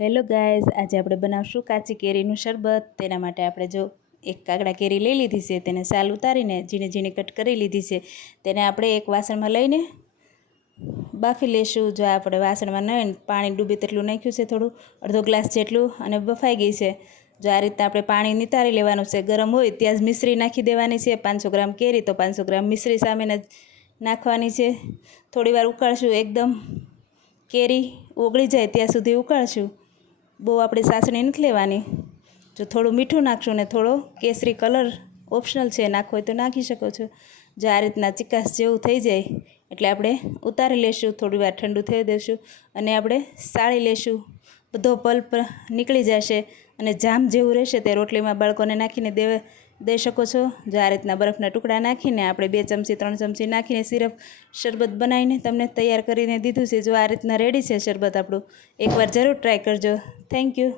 Hello guys, આજે આપણે બનાવશું કાચી કેરીનું શરબત। તેના માટે આપણે જો એક કાકડા કેરી લઈ લીધી છે, તેને સાલ ઉતારીને ઝીણી ઝીણી કટ કરી લીધી છે। તેને આપણે એક વાસણમાં લઈને બાફી લેશું। જો આપણે વાસણમાં નહીં પાણી ડૂબે તેટલું નાખ્યું છે, થોડું અડધો ગ્લાસ જેટલું, અને બફાઈ ગઈ છે। જો આ રીતે આપણે પાણી નિતારી લેવાનું છે। ગરમ હોય ત્યાં જ મિશ્રી નાખી દેવાની છે। 500 ગ્રામ કેરી તો 500 ગ્રામ મિશ્રી સામે નાખવાની છે। થોડી વાર ઉકાળશું, એકદમ કેરી ઓગળી જાય ત્યાં સુધી ઉકાળશું। બહુ આપણે સાસણી નથી લેવાની। જો થોડું મીઠું નાખશું ને થોડો કેસરી કલર ઓપ્શનલ છે, નાખવો હોય તો નાખી શકો છો। જો આ રીતના ચિકાસ જેવું થઈ જાય એટલે આપણે ઉતારી લેશું, થોડી વાર ઠંડુ થઈ દેશું અને આપણે સાળી લેશું। બધો પલ્પ નીકળી જશે અને જામ જેવું રહેશે તે રોટલીમાં બાળકોને નાખીને દઈ શકો છો। જો આ રીતના બરફના ટુકડા નાખીને આપણે 2 ચમચી 3 ચમચી નાખીને શરબત બનાવીને તમને તૈયાર કરીને દીધું છે। જો આ રીતના રેડી છે શરબત આપણું, એકવાર જરૂર ટ્રાય કરજો। Thank you.